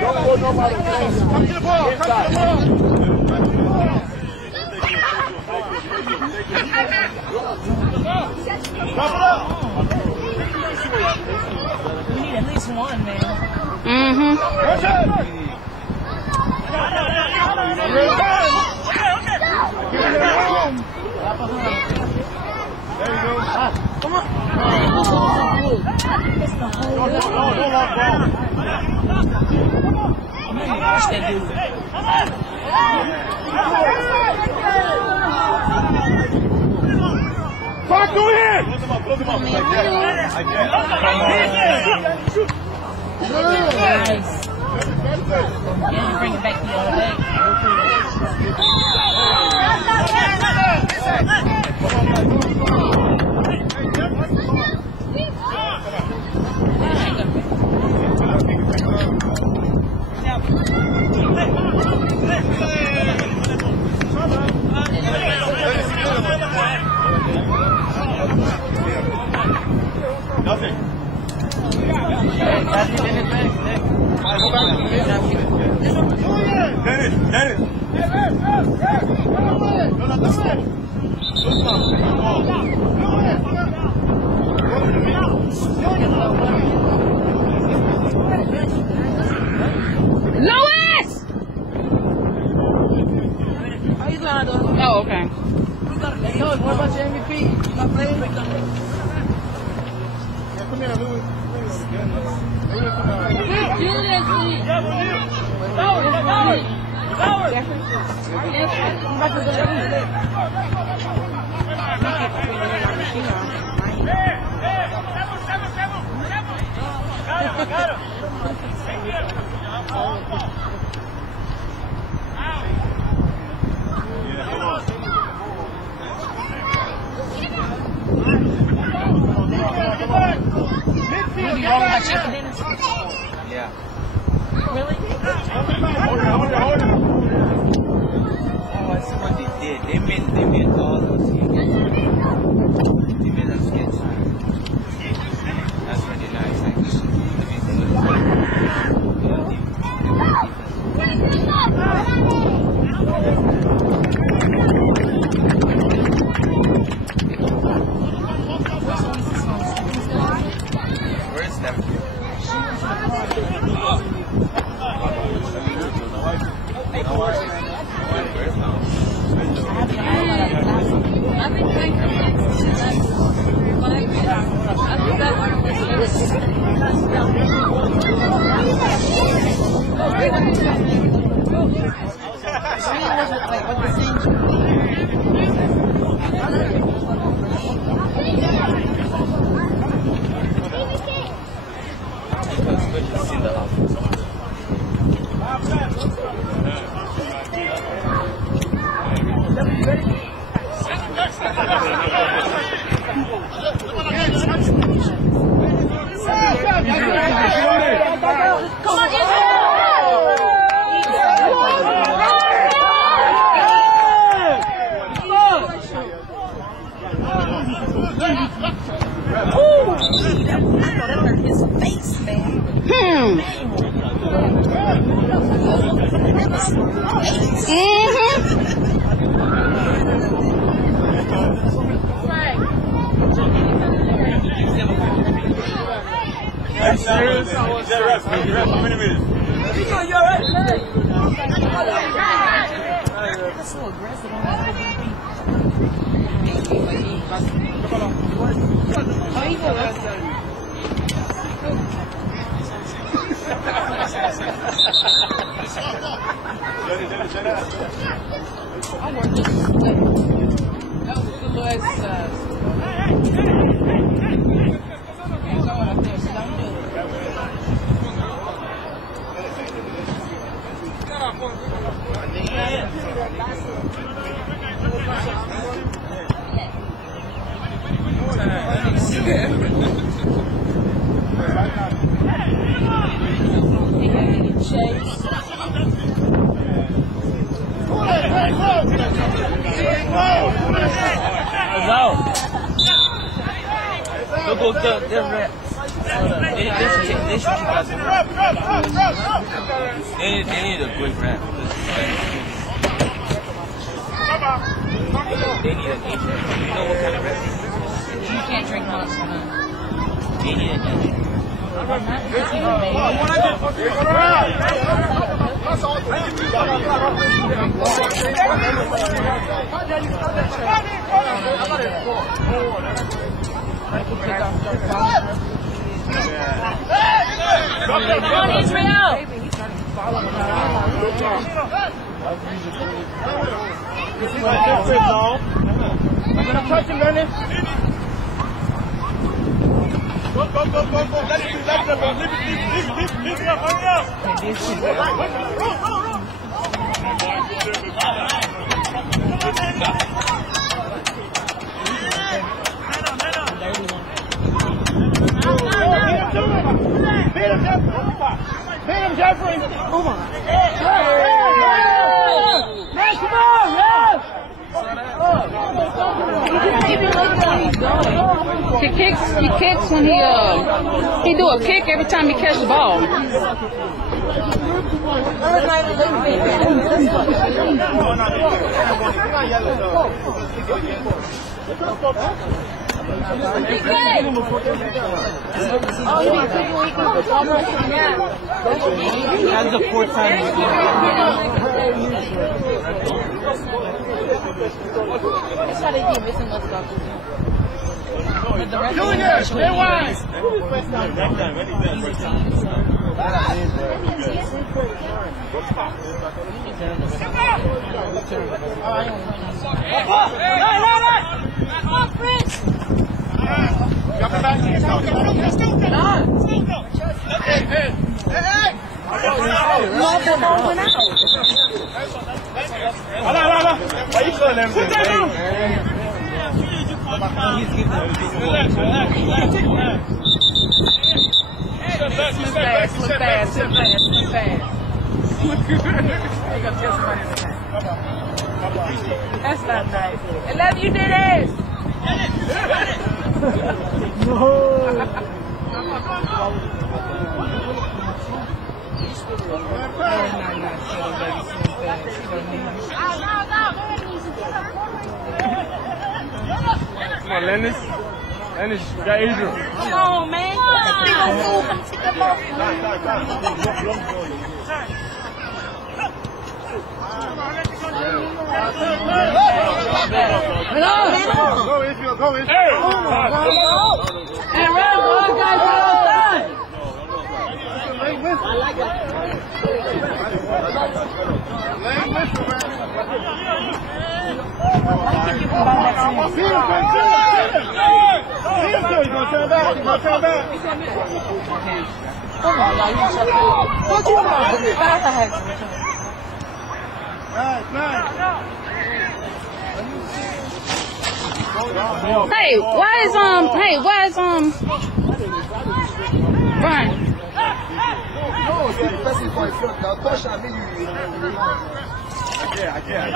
Don't go nobody. Come to the ball. Come to the ball. We need at least one, man. Mm-hmm. There you go. Come on. Watch that dude. Fuck, go ahead! Close him up. Nice. Yeah, bring it back the other way. Nothing. Dennis. Louis! How you doing? Oh, okay. Louis, what about your MVP? You not playing? Come here, Louis. Yeah. Really? Hold it. Oh, that's what they did. They made all those things. They made us get tired. That's really nice. Like, where's them? They should keep us. They need a good rep. They need an agent. You know what kind of rep? You can't drink much. They need an agent. Come on, Israel! I'm gonna touch him, Lennon. Go. Let it go. Leave it up. Hurry up. Beat him, Jeffrey. Move on. Man, come on, man. He kicks when he do a kick every time he catches the ball. That's the fourth time he's doing Junior, stay wide. Come on, Prince! Why you calling them? That's not nice. I love you, Dennis! Come on, Lennis. Lennis, you got Adrian. Come on, man. Big old move. Come take them off. Go, Israel, go, Israel. Hey, round one, guys, right outside. I like it. Hey, why is Brian? I can't.